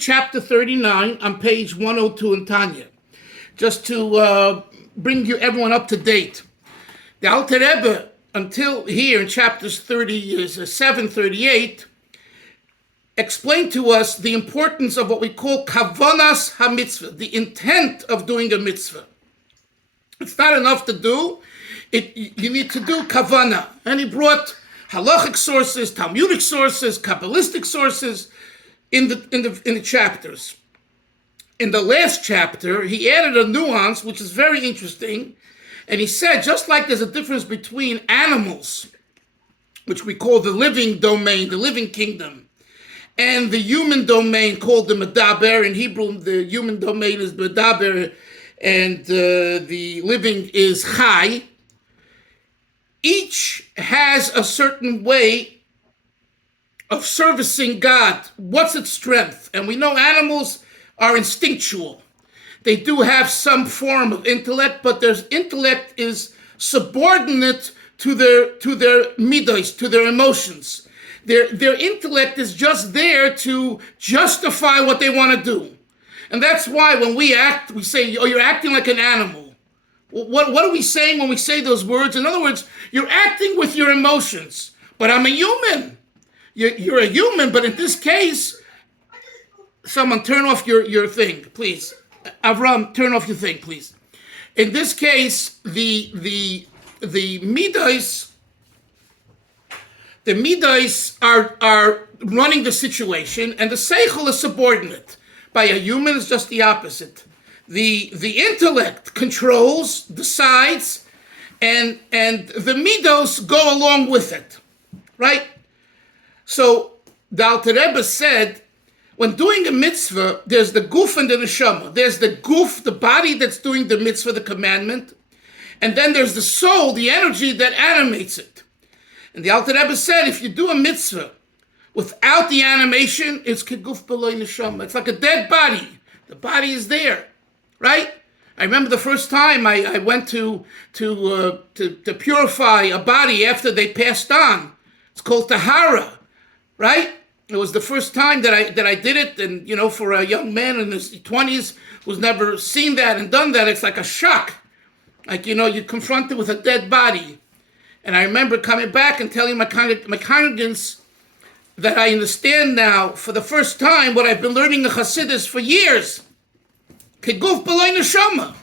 chapter 39 on page 102 in Tanya, just to bring you everyone up to date. The Alter Rebbe, until here in chapters 37, 38, explained to us the importance of what we call kavanas ha-mitzvah, the intent of doing a mitzvah. It's not enough to do it; you need to do kavana. And he brought halachic sources, Talmudic sources, Kabbalistic sources in the chapters. In the last chapter, he added a nuance which is very interesting, and he said, just like there's a difference between animals, which we call the living domain, the living kingdom, and the human domain called the medaber. In Hebrew, the human domain is medaber, and the living is chai. Each has a certain way of servicing God. What's its strength? And we know animals are instinctual. They do have some form of intellect, but their intellect is subordinate to their midos, to their emotions. Their intellect is just there to justify what they want to do. And that's why when we act, we say, oh, you're acting like an animal. What are we saying when we say those words? In other words, you're acting with your emotions. But I'm a human. You're a human, but in this case, someone turn off your thing, please. Avram, turn off your thing, please. In this case, the midos are running the situation, and the seichel is subordinate. By a human, it's just the opposite. The intellect controls, decides, and the midos go along with it, right? So the Alter Rebbe said, when doing a mitzvah, there's the guf and the neshama. There's the guf, the body that's doing the mitzvah, the commandment, and then there's the soul, the energy that animates it. And the Alter Rebbe said, if you do a mitzvah without the animation, it's keguf b'lo neshama. It's like a dead body. The body is there, right? I remember the first time I went to purify a body after they passed on. It's called tahara, right? It was the first time that I did it, and for a young man in his 20s who's never seen that and done that, it's like a shock. Like you're confronted with a dead body. And I remember coming back and telling my congregants that I understand now for the first time what I've been learning in Chassidus for years. Keguf b'lo neshama.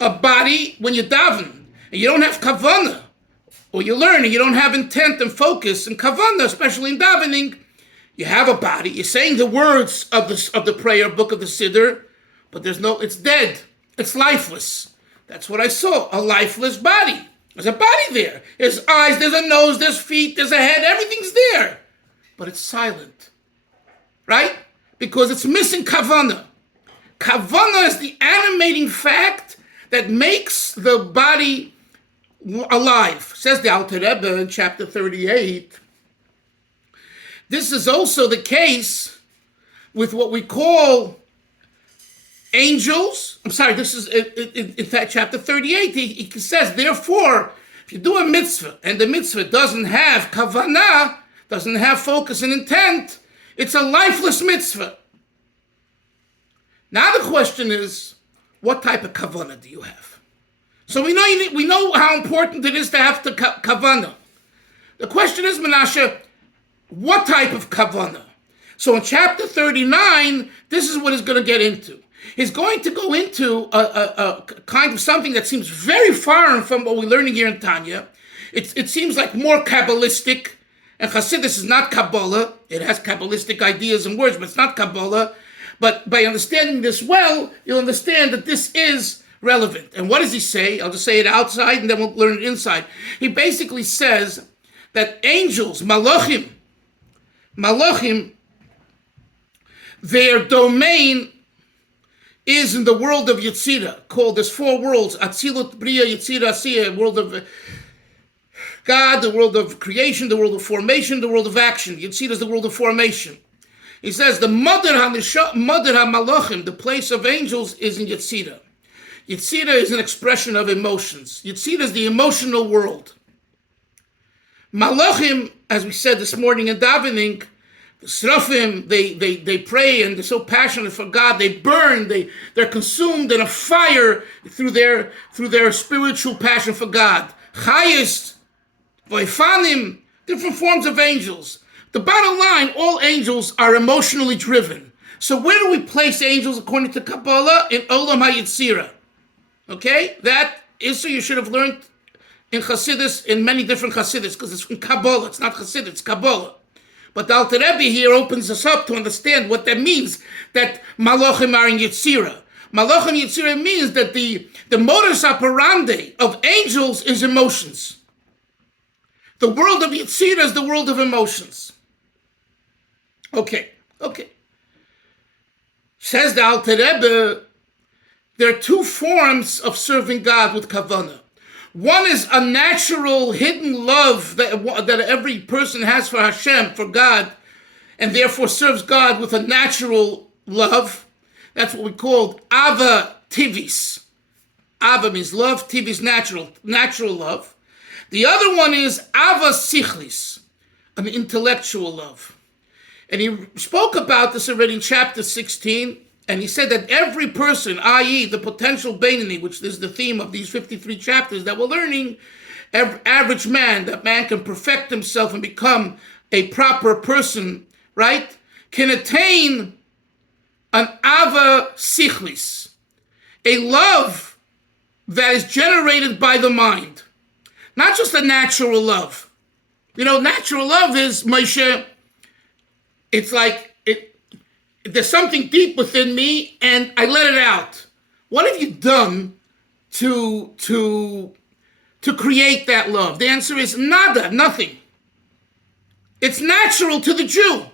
A body, when you daven, and you don't have kavanah, or you learn and you don't have intent and focus and kavanah, especially in davening, you have a body. You're saying the words of the prayer book of the Siddur, but it's dead. It's lifeless. That's what I saw, a lifeless body. There's a body there. There's eyes, there's a nose, there's feet, there's a head, everything's there. But it's silent, right? Because it's missing kavanah. Kavanah is the animating fact that makes the body alive. Says the Alter Rebbe in chapter 38. This is also the case with what we call angels. I'm sorry, this is in fact chapter 38. He says, therefore, if you do a mitzvah and the mitzvah doesn't have kavanah, doesn't have focus and intent, it's a lifeless mitzvah. Now the question is, what type of kavanah do you have? So we know how important it is to have the kavanah. The question is, Menashe, what type of kavanah? So in chapter 39, this is what he's going to get into. He's going to go into a kind of something that seems very foreign from what we're learning here in Tanya. It seems like more Kabbalistic, and Chassidus is not Kabbalah. It has Kabbalistic ideas and words, but it's not Kabbalah. But by understanding this well, you'll understand that this is relevant. And what does he say? I'll just say it outside, and then we'll learn it inside. He basically says that angels, malachim, their domain is in the world of Yetzirah, called there's four worlds: Atzilut, Bria, Yetzirah, Asiyah, world of God, the world of creation, the world of formation, the world of action. Yetzirah is the world of formation. He says the Mother HaMalachim, the place of angels, is in Yetzirah. Yetzirah is an expression of emotions. Yetzirah is the emotional world. Malachim, as we said this morning in davening, The Srafim, they pray and they're so passionate for God, they burn, they're consumed in a fire through their spiritual passion for God. Chayis, Vaifanim, different forms of angels. The bottom line, all angels are emotionally driven. So where do we place angels according to Kabbalah? In Olam HaYetzirah. Okay? That is so you should have learned in Chassidus, in many different Chassidus, because it's from Kabbalah. It's not Chassidus, it's Kabbalah. But the Alter Rebbe here opens us up to understand what that means, that Malachim are in Yetzirah. Malachim Yetzirah means that the modus operandi of angels is emotions. The world of Yetzirah is the world of emotions. Okay. Says the Alter Rebbe, there are two forms of serving God with kavanah. One is a natural hidden love that every person has for Hashem, for God, and therefore serves God with a natural love. That's what we call Ava Tivis. Ava means love, Tivis natural love. The other one is Ava Sichlis, an intellectual love. And he spoke about this already in chapter 16, and he said that every person, i.e. the potential Beinoni, which is the theme of these 53 chapters that we're learning, every average man, that man can perfect himself and become a proper person, right, can attain an Ava Sichlis, a love that is generated by the mind. Not just a natural love. You know, natural love is, Moshe, it's like, there's something deep within me and I let it out. What have you done to create that love? The answer is nada, nothing. It's natural to the Jew.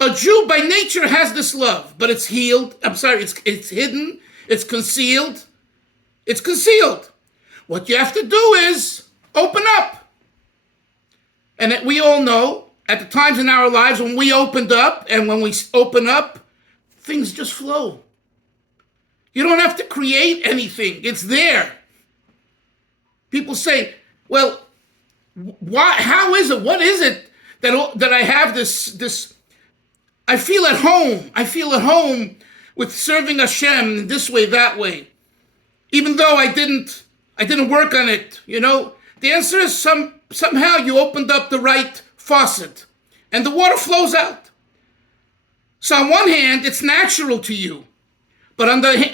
A Jew by nature has this love, but it's hidden, it's concealed. It's concealed. What you have to do is open up. And we all know, at the times in our lives when we opened up, and when we open up, things just flow. You don't have to create anything. It's there. People say, well, how is it? What is it that I have this, I feel at home. I feel at home with serving Hashem this way, that way. Even though I didn't work on it, you know. The answer is somehow you opened up the right faucet, and the water flows out. So on one hand, it's natural to you, but on the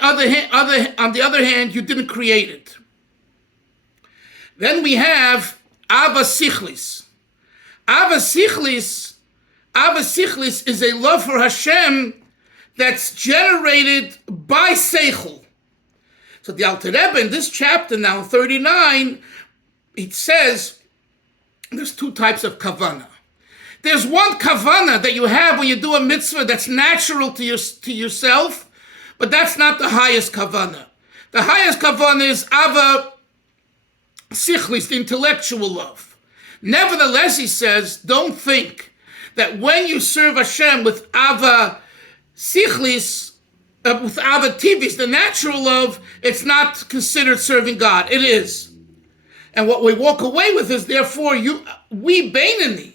other hand, you didn't create it. Then we have Ava Sichlis. Ava Sichlis is a love for Hashem that's generated by Seichel. So the Alter Rebbe in this chapter now, 39, it says, there's two types of kavanah. There's one kavanah that you have when you do a mitzvah that's natural to yourself, but that's not the highest kavanah. The highest kavanah is Ava Sichlis, the intellectual love. Nevertheless, he says, don't think that when you serve Hashem with Ava Sichlis, with Ava Tivis, the natural love, it's not considered serving God. It is. And what we walk away with is, therefore, we Beinoni,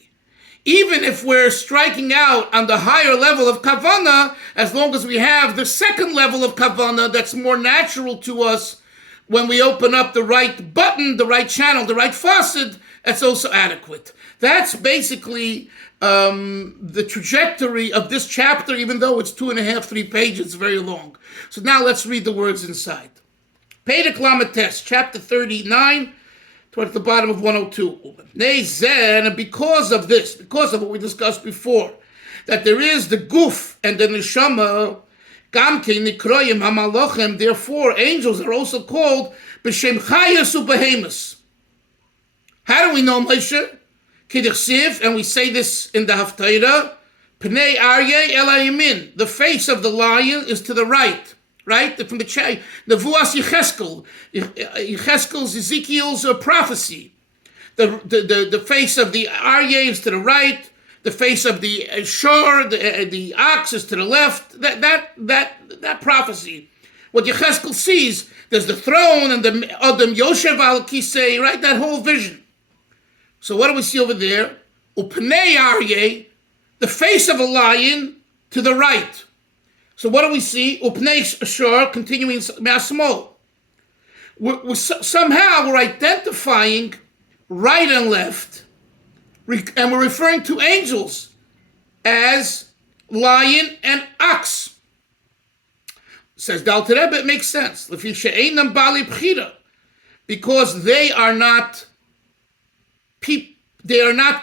even if we're striking out on the higher level of kavanah, as long as we have the second level of kavanah that's more natural to us, when we open up the right button, the right channel, the right faucet, that's also adequate. That's basically the trajectory of this chapter, even though it's 2.5, 3 pages, very long. So now let's read the words inside. Perek Lamed, chapter 39, towards the bottom of 102. And because of this, because of what we discussed before, that there is the guf and the neshama, gamke nikroyim hamalochem, therefore angels are also called b'shem chayas u'behemus. How do we know, Moshe? Kiddusiv, and we say this in the Haftarah, Pnei Aryeh el Yamin, the face of the lion is to the right. Right? From the Nevuas Yecheskel's Ezekiel's prophecy. The face of the Aryeh is to the right. The face of the Shor, the ox, is to the left. That prophecy. What Yecheskel sees, there's the throne and the Adam Yoshev al Kisei, right? That whole vision. So what do we see over there? Upnei Aryeh, the face of a lion to the right. So what do we see? Upnei Ashur, continuing Masmo. Somehow we're identifying right and left, and we're referring to angels as lion and ox. Says Dalton Rebbe, it makes sense. Because they are not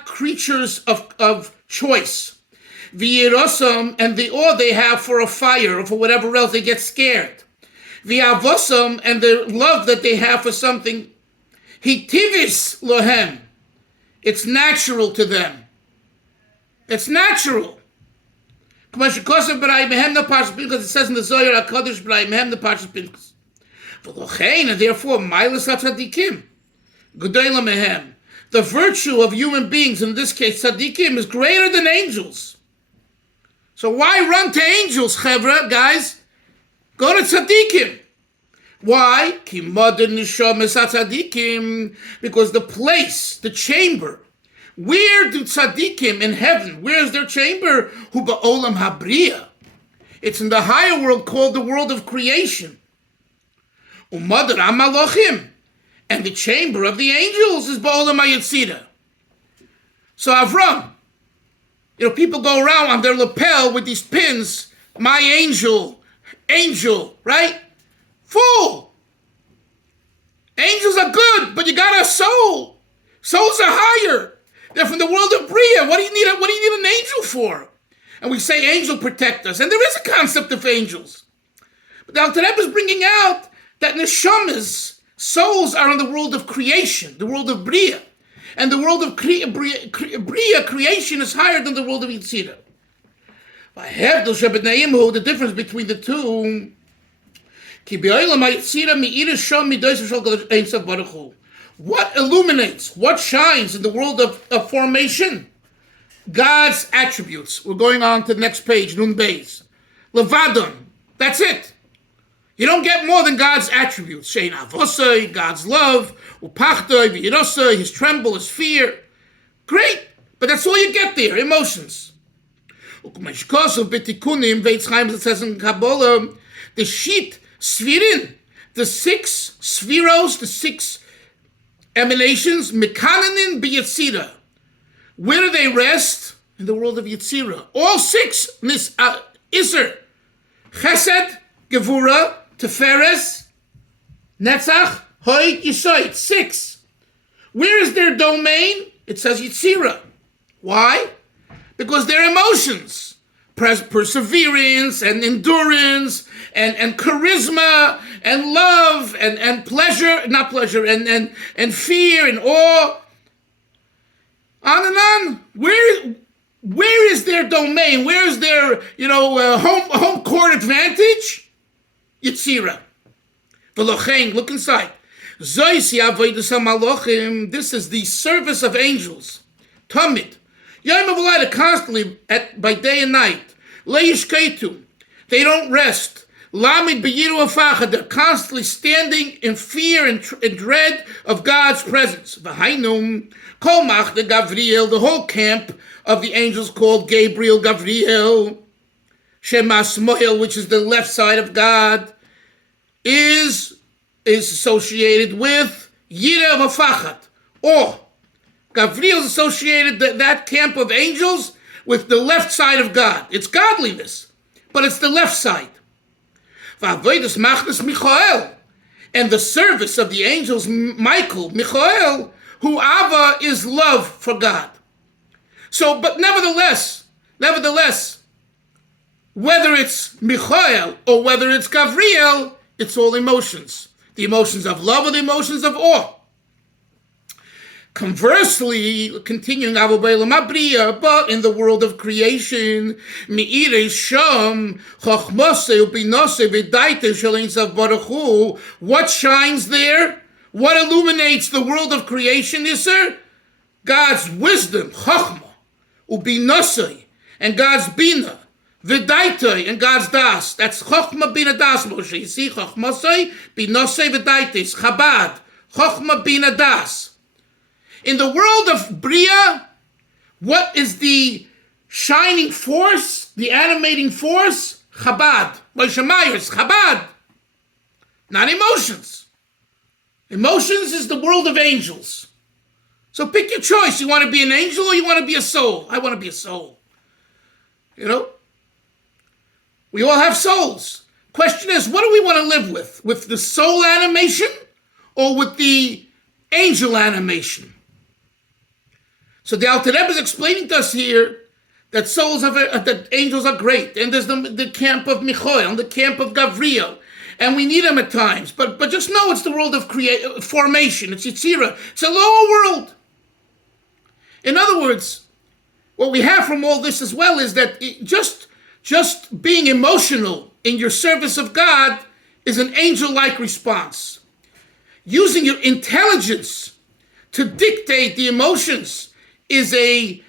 creatures of choice. V'yirosam, and the awe they have for a fire or for whatever else, they get scared. V'avosam, and the love that they have for something. Hitivis lohem, it's natural to them. It's natural. Because it says in the Zohar HaKadosh, and therefore, Milas HaTzadikim, Gedola Mehem, the virtue of human beings, in this case tzaddikim, is greater than angels. So why run to angels, chevra, guys? Go to tzaddikim. Why? Because the place, the chamber, where do tzaddikim in heaven, where is their chamber? Hu ba'olam habriya. It's in the higher world called the world of creation. Umadar amalochim. And the chamber of the angels is ba'olam hayetzira. So Avram, people go around on their lapel with these pins, my angel, right? Fool! Angels are good, but you got a soul. Souls are higher. They're from the world of Bria. What do you need an angel for? And we say angel protect us. And there is a concept of angels. But the Alter Rebbe is bringing out that neshamas, souls, are in the world of creation, the world of Bria. And the world of Bria, creation, is higher than the world of Yitzira. The difference between the two, what illuminates, what shines in the world of formation? God's attributes. We're going on to the next page, Nun Beis. Levadon, that's it. You don't get more than God's attributes. Shein avosai, God's love, upachtoi, v'yirosai, his tremble, his fear. Great, but that's all you get there, emotions. It says in Kabbalah, the sheet svirin, the 6 spheros, the 6 emanations, mekananin b'yitzira. Where do they rest? In the world of Yitzira. All 6, Isser, Chesed, Gevura, Teferes, Netzach, Hoy, Yisoid, 6. Where is their domain? It says Yitzira. Why? Because their emotions, perseverance and endurance and charisma and love and pleasure, not pleasure, and fear and awe, on and on. Where is their domain? Where is their home court advantage? Yitzira. V'lochein, look inside. This is the service of angels. Tamid. Yom V'layla, constantly, by day and night. Leishkeitu. They don't rest. Lamid b'yiru afachad. They're constantly standing in fear and dread of God's presence. V'hainum. Kol machda Gavriel. The whole camp of the angels called Gabriel, Gavriel. Shemas Moel, which is the left side of God, is associated with Yira V'afachat. Or Gavriel is associated, that camp of angels, with the left side of God. It's godliness, but it's the left side. V'avodas machnas Michael, and the service of the angels, Michael, who Ava is love for God. So, but nevertheless, whether it's Michael or whether it's Gavriel, it's all emotions. The emotions of love or the emotions of awe. Conversely, continuing, but in the world of creation, what shines there? What illuminates the world of creation, Isser? God's wisdom, Chochmah, Ubinosei, and God's Bina, V'daitai, and God's Das. That's Chochmah, Bina, Das, Moshe. You see, Chochmasei, Binosei, V'daitai, Chabad, Chochmah, Bina, Das. In the world of Bria, what is the shining force, the animating force, Chabad. Moshe Myers, Chabad. Not emotions. Emotions is the world of angels. So pick your choice. You want to be an angel or you want to be a soul? I want to be a soul. You know? We all have souls. Question is, what do we want to live with? With the soul animation or with the angel animation? So the Alter Rebbe is explaining to us here that that angels are great. And there's the camp of Michael and the camp of Gavriel. And we need them at times. But just know it's the world of formation. It's Yitzira. It's a lower world. In other words, what we have from all this as well is that just being emotional in your service of God is an angel-like response. Using your intelligence to dictate the emotions is a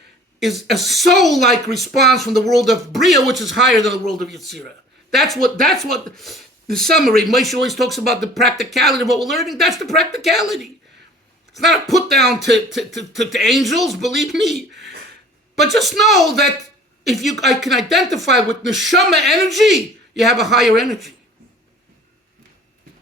soul-like response from the world of Bria, which is higher than the world of Yetzirah. That's what the summary. Moshe always talks about the practicality of what we're learning. That's the practicality. It's not a put down to angels, believe me. But just know that if I can identify with neshama energy, you have a higher energy.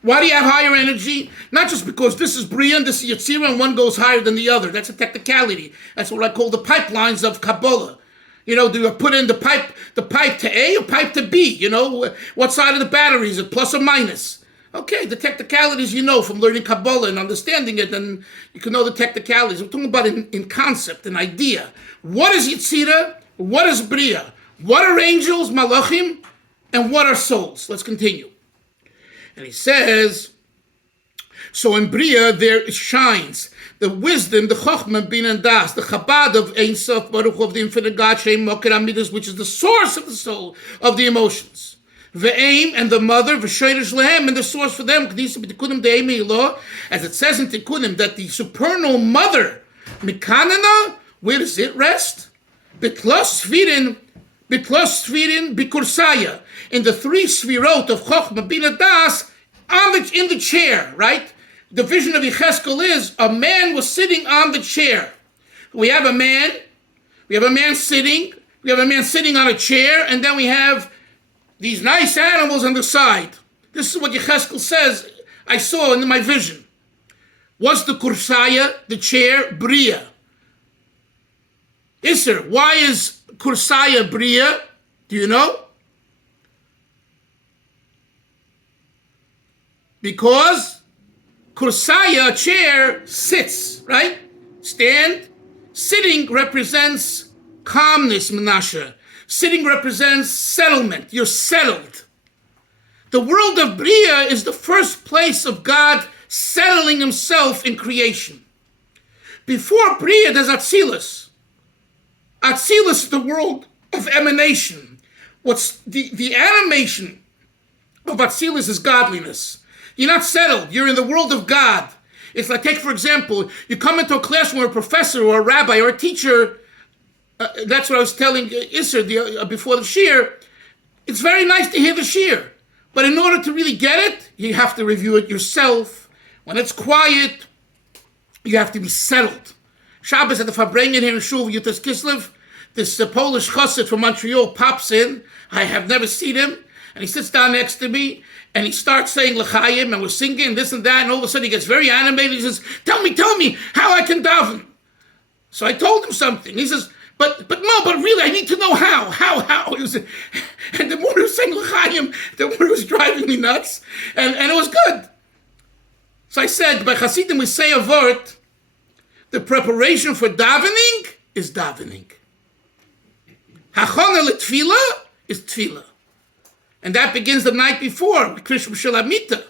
Why do you have higher energy? Not just because this is Bria and this is Yetzirah and one goes higher than the other. That's a technicality. That's what I call the pipelines of Kabbalah. You know, do you put in the pipe to A or pipe to B? You know, what side of the battery is it, plus or minus? Okay, the technicalities you know from learning Kabbalah and understanding it, and you can know the technicalities. We're talking about in concept, an idea. What is Yetzirah? What is Bria? What are angels, malachim? And what are souls? Let's continue. And he says, so in Bria there shines the wisdom, the Chochmah, Bin and Das, the Chabad of Ein Sof Baruch of the infinite God, Shem Moker Amidas, which is the source of the soul, of the emotions. Ve'aim and the mother, V'shoyrish Lehem, and the source for them, as it says in Tikkunim, that the supernal mother, Mikanana, where does it rest? B'klos Sfirin, Bikursaya, in the three Sfirot of Chochmah, Bin and Das, in the chair, right? The vision of Yecheskel is a man was sitting on the chair. We have a man sitting on a chair, and then we have these nice animals on the side. This is what Yecheskel says I saw in my vision. Was the kursaya, the chair, Bria? Isser, why is kursaya Bria? Do you know? Because kursaya, chair, sits, right? Stand. Sitting represents calmness, Menashe. Sitting represents settlement. You're settled. The world of Bria is the first place of God settling himself in creation. Before Bria, there's Atzilus. Atzilus is the world of emanation. What's the animation of Atzilus is godliness. You're not settled. You're in the world of God. It's like, take for example, you come into a classroom where a professor or a rabbi or a teacher, that's what I was telling Isser before the shir, it's very nice to hear the shir. But in order to really get it, you have to review it yourself. When it's quiet, you have to be settled. Shabbos at the Farbrengen here in Shul, Yutas Kislev, this Polish chassid from Montreal pops in. I have never seen him. And he sits down next to me, and he starts saying L'chaim, and we're singing this and that, and all of a sudden he gets very animated. He says, tell me how I can daven. So I told him something. He says, but really, I need to know how. He was, and the more he was saying L'chaim, the more it was driving me nuts, and it was good. So I said, by Hasidim we say a word, the preparation for davening is davening. Hachana l'tfila is tfila. And that begins the night before, Krishma Shalamita,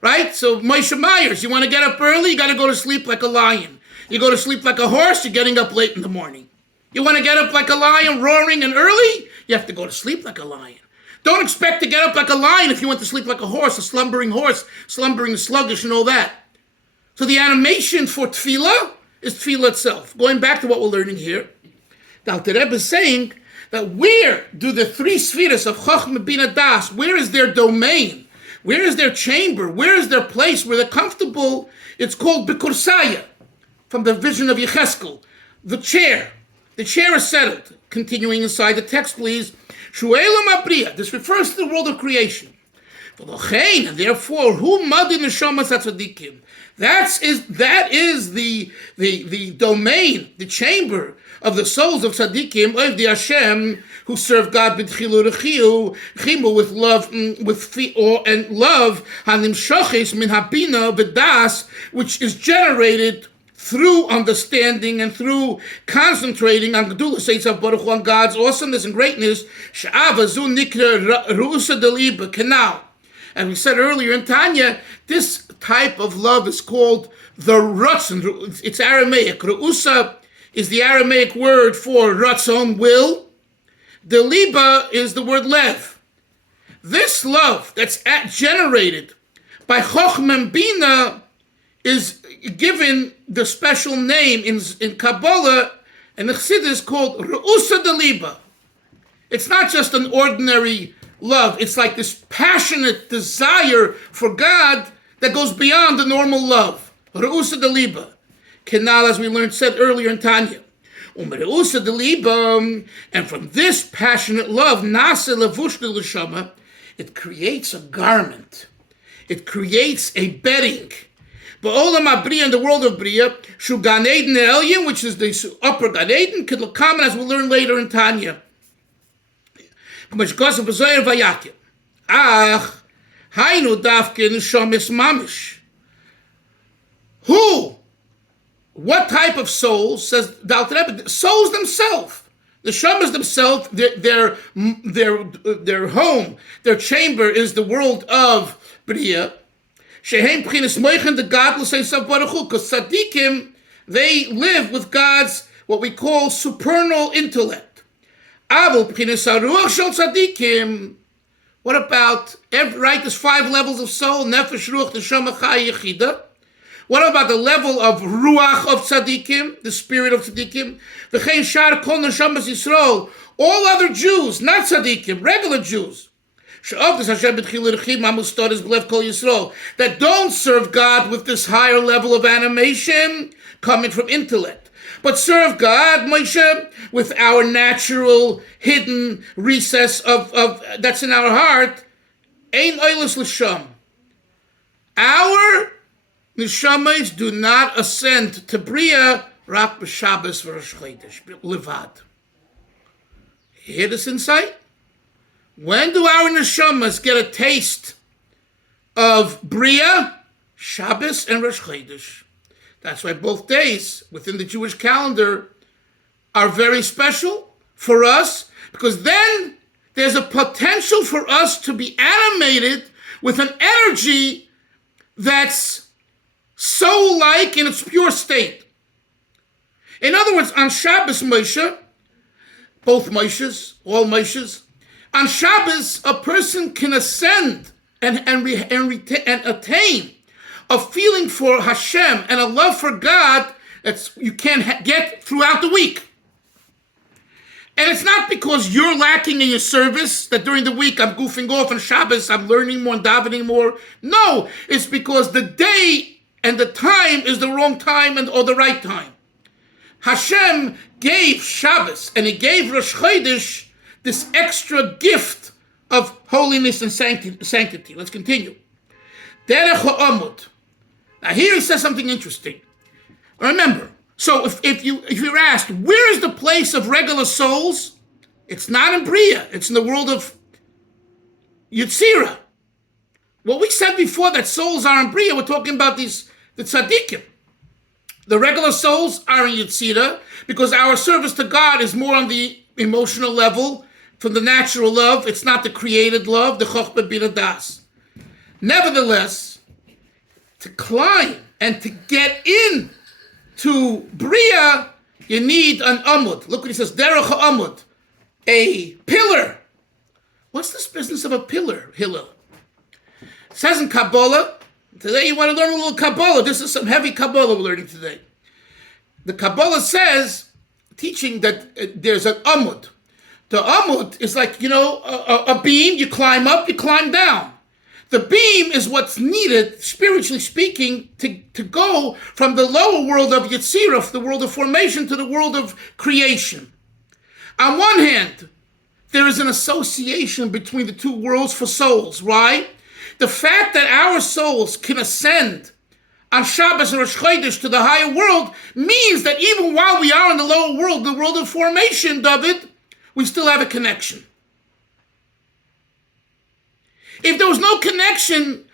right? So Moshe Myers, you want to get up early, you got to go to sleep like a lion. You go to sleep like a horse, you're getting up late in the morning. You want to get up like a lion, roaring and early, you have to go to sleep like a lion. Don't expect to get up like a lion if you went to sleep like a slumbering sluggish and all that. So the animation for tefillah is tefillah itself. Going back to what we're learning here, the Alter Rebbe is saying that where do the three spheres of Chochmah, Bina, Das, where is their domain? Where is their chamber? Where is their place where they're comfortable? It's called Bikursaya, from the vision of Yecheskel, the chair. The chair is settled. Continuing inside the text, please. Shu'elam abriya. This refers to the world of creation. And therefore, who madi neshamas hatzadikim? That is the domain, the chamber of the souls of tzaddikim, of the Hashem, who serve God with love, and love, hanimshoches min habina v'das, which is generated through understanding and through concentrating on Gedulas Eitzav Baruch Hu, on God's awesomeness and greatness. Sha'ava zu nikra ru'usa deliba canal. And we said earlier in Tanya, this type of love is called the ratzon. It's Aramaic. Ru'usa is the Aramaic word for ratzon, will. Deliba is the word lev. This love that's generated by Chochmah and Bina is given the special name in Kabbalah and the Chassidus called Re'usa Deliba. It's not just an ordinary love. It's like this passionate desire for God that goes beyond the normal love. Re'usa Deliba. Kenal, as we said earlier in Tanya. Re'usa Deliba, and from this passionate love, Nasa Levush L'Shama, it creates a garment. It creates a bedding. Ba'olam HaBriya, in the world of Briya, Shu Gan Eden Elyon, which is the upper Gan Eden, Kedlakam, as we'll learn later in Tanya. Hainu Dafke Neshamis Mamish. Who? What type of souls, says Dalton Rebbe? Souls themselves. The Shamas themselves, their home, their chamber is the world of Briya. Shehem P'chinas Moichen, the godless Eitzav Baruch Hu, because tzaddikim, they live with God's, what we call, supernal intellect. Avol P'chinas Haruach Shel tzaddikim. What about, right, there's 5 levels of soul, Nefesh, Ruach, Neshama, Chai, Yechida. What about the level of Ruach of tzaddikim, the spirit of tzaddikim? V'chein Shar Kol Neshamas Yisrael, all other Jews, not tzaddikim, regular Jews, that don't serve God with this higher level of animation coming from intellect, but serve God, Moshe, with our natural hidden recess of that's in our heart. Ein oilus l'sham. Our neshamas do not ascend to Briya rak b'Shabbos v'Rosh Chodesh levad. You hear this insight? When do our neshamas get a taste of Briya? Shabbos and Rosh Chodesh. That's why both days within the Jewish calendar are very special for us, because then there's a potential for us to be animated with an energy that's soul-like in its pure state. In other words, on Shabbos, Moshe, both Moshes, all Moshes, on Shabbos, a person can ascend and attain a feeling for Hashem and a love for God that you can't get throughout the week. And it's not because you're lacking in your service, that during the week I'm goofing off, on Shabbos I'm learning more and davening more. No, it's because the day and the time is the wrong time or the right time. Hashem gave Shabbos and He gave Rosh Chodesh this extra gift of holiness and sanctity. Let's continue. Derech ha'amud. Now here he says something interesting. Remember, so if you're asked, where is the place of regular souls? It's not in Briya. It's in the world of Yetzirah. What we said before, that souls are in Briya, we're talking about the tzaddikim. The regular souls are in Yetzirah because our service to God is more on the emotional level, from the natural love. It's not the created love, the Chochmah Bina Das. Nevertheless, to climb and to get in to Briya, you need an amud. Look what he says, derech amud, a pillar. What's this business of a pillar, Hillel? It says in Kabbalah, today you want to learn a little Kabbalah. This is some heavy Kabbalah we're learning today. The Kabbalah says, teaching that there's an amud. The amud is like, a beam, you climb up, you climb down. The beam is what's needed, spiritually speaking, to go from the lower world of Yetzirah, the world of formation, to the world of creation. On one hand, there is an association between the two worlds for souls. Why? The fact that our souls can ascend on Shabbos or Rosh Chodesh to the higher world means that even while we are in the lower world, the world of formation, David, we still have a connection. If there was no connection,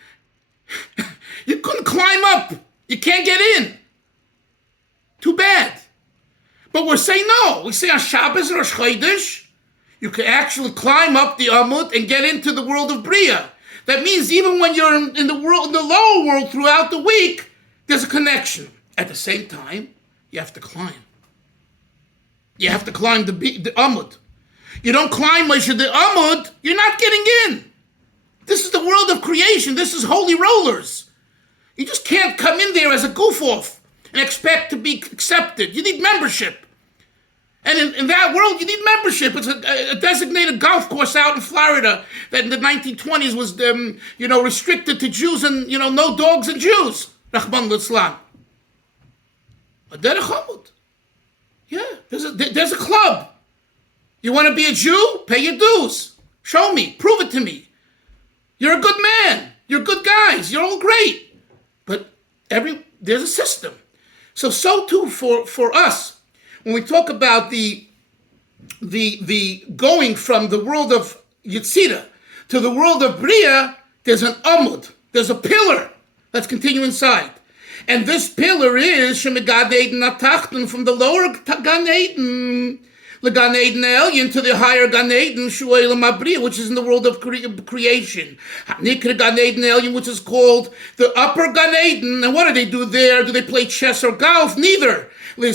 you couldn't climb up. You can't get in. Too bad. But we're saying no. We say on Shabbos or Rosh Chodesh, you can actually climb up the Amud and get into the world of Bria. That means even when you're in the world, in the lower world throughout the week, there's a connection. At the same time, you have to climb. You have to climb the Amud. You don't climb the Amud, you're not getting in. This is the world of creation. This is holy rollers. You just can't come in there as a goof-off and expect to be accepted. You need membership. And in that world, you need membership. It's a designated golf course out in Florida that in the 1920s was, restricted to Jews and, no dogs and Jews. Rahman Litzlan. A derech hamud. Yeah, there's a club. You want to be a Jew? Pay your dues. Show me. Prove it to me. You're a good man. You're good guys. You're all great. But there's a system. So too for us. When we talk about the going from the world of Yetzirah to the world of Bria, there's an amud, there's a pillar that's continuing inside. And this pillar is Shemigad Eden Atachten, from the lower Gan Eden, the Gan Eden Elyon, to the higher Gan Eden, Shuelam Abria, which is in the world of creation. Nikra Gan Eden Elyon, which is called the upper Gan Eden. And what do they do there? Do they play chess or golf? Neither. They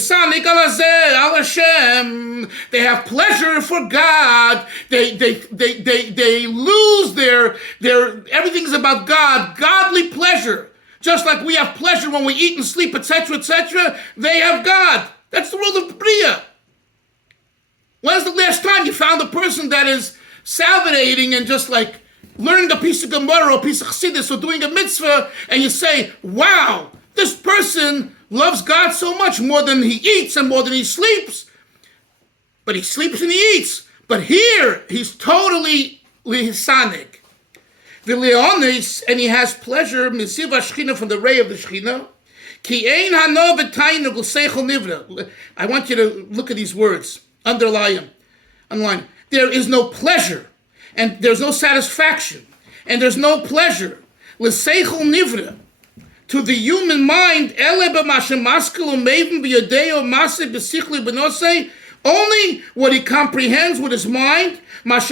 have pleasure for God. They lose their everything's about God, godly pleasure. Just like we have pleasure when we eat and sleep, etc., etc., they have God. That's the world of Bria. When's the last time you found a person that is salivating and just like learning a piece of Gemara or a piece of Chassidus or doing a mitzvah, and you say, wow, this person loves God so much, more than he eats and more than he sleeps. But he sleeps and he eats. But here, he's totally lihisanik. V'leonis, and he has pleasure, misiv hashchina, from the ray of the Shechina. Ki ein hano v'taynu l'seichel nivra. I want you to look at these words. Underline. There is no pleasure, and there's no satisfaction, and there's no pleasure. L'seichel nivra. To the human mind, only what he comprehends with his mind, based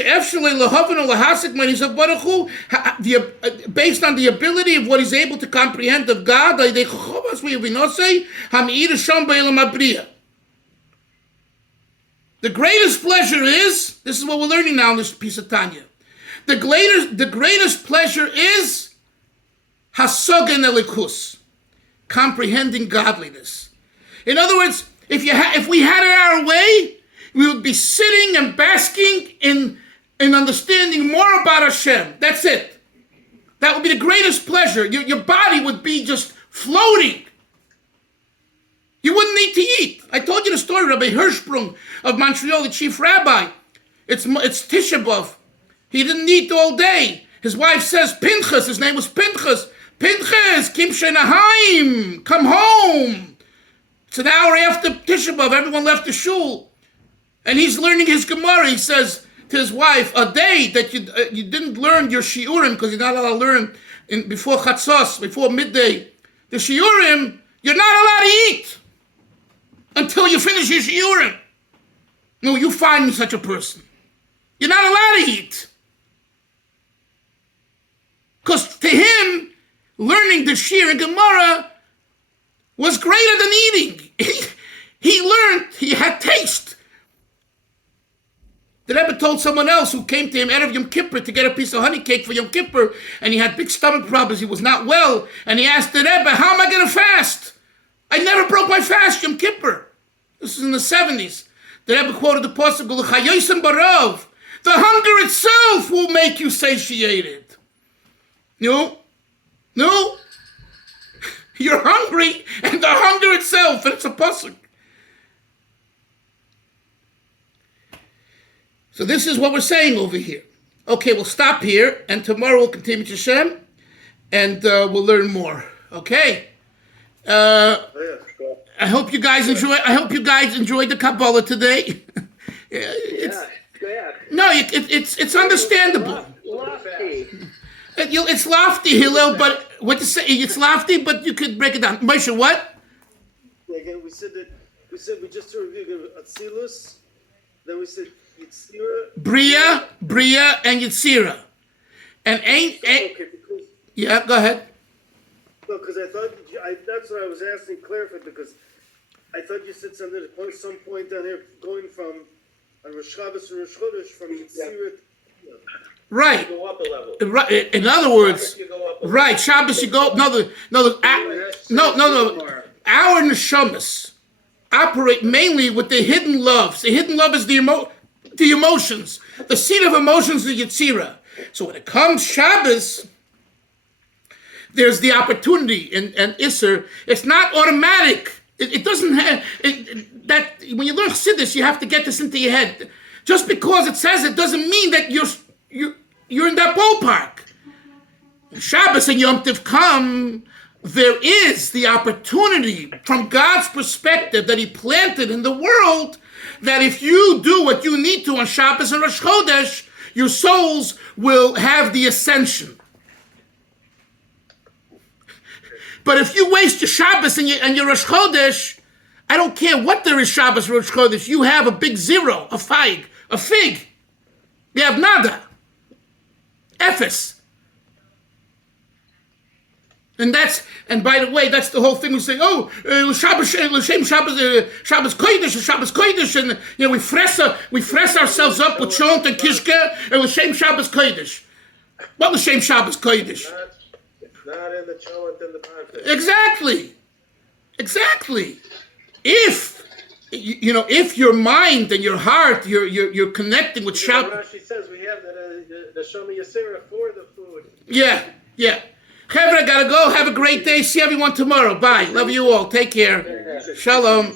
on the ability of what he's able to comprehend of God. The greatest pleasure is, this is what we're learning now in this piece of Tanya, the greatest pleasure is Hasogen elikus, comprehending godliness. In other words, if we had it our way, we would be sitting and basking in understanding more about Hashem. That's it. That would be the greatest pleasure. Your body would be just floating. You wouldn't need to eat. I told you the story, Rabbi Hirschsprung of Montreal, the chief rabbi. It's Tisha B'Av. He didn't eat all day. His wife says, Pinchas, his name was Pinchas. Pinchas, Kim Shenahaim, come home. It's an hour after Tisha B'Av. Everyone left the shul. And he's learning his Gemara. He says to his wife, a day that you didn't learn your Shiurim, because you're not allowed to learn before Chatzos, before midday. The Shiurim, you're not allowed to eat until you finish your Shiurim. No, you find me such a person. You're not allowed to eat. Because to him, learning the Shir and Gemara was greater than eating. He learned, he had taste. The Rebbe told someone else who came to him out of Yom Kippur to get a piece of honey cake for Yom Kippur, and he had big stomach problems, he was not well, and he asked the Rebbe, how am I going to fast? I never broke my fast, Yom Kippur. This is in the 70s. The Rebbe quoted the pasuk, the hunger itself will make you satiated. No. No. You're hungry, and the hunger itself, and it's a pasuk. So this is what we're saying over here. Okay, we'll stop here, and tomorrow we'll continue to Hashem, and we'll learn more. Okay. I hope you guys enjoy. I hope you guys enjoyed the Kabbalah today. No, it's understandable. It's lofty, Hillel, but what to say? It's lofty, but you could break it down. Moshe, what? Again, we said we just reviewed Atzilus, then we said Yitzira, Bria, and Yitzira, and yeah, go ahead. No, because I thought that's what I was asking clarify, because I thought you said something at some point down here going from Rosh Shabbos to Rosh Chodesh from Yitzira. Right. Go up a level. Right. In other words, right. Shabbos you go. No. Our neshamas operate mainly with the hidden loves. The hidden love is the emotions. The seat of emotions is the Yetzirah. So when it comes Shabbos, there's the opportunity and Isser. It's not automatic. It doesn't have that. When you learn Chassidus, you have to get this into your head. Just because it says it doesn't mean that you're in that ballpark. Shabbos and Yom Tov come, there is the opportunity from God's perspective that He planted in the world that if you do what you need to on Shabbos and Rosh Chodesh, your souls will have the ascension. But if you waste your Shabbos and your Rosh Chodesh, I don't care what there is Shabbos Rosh Chodesh, you have a big zero, a fig. You have nada. Ephes. And by the way, that's the whole thing. We say, Shabbos Kodesh, and we fresh ourselves up with Shont and Kishke, and L'Shem Shabbos Kodesh. What L'Shem Shabbos Kodesh? Not in the Chont and the Park. Exactly. If your mind and your heart, you're connecting with Shabbos. Rashi says we have the Shoma Yasira for the food. Yeah. Chevra, gotta go. Have a great day. See everyone tomorrow. Bye. Love you all. Take care. Shalom.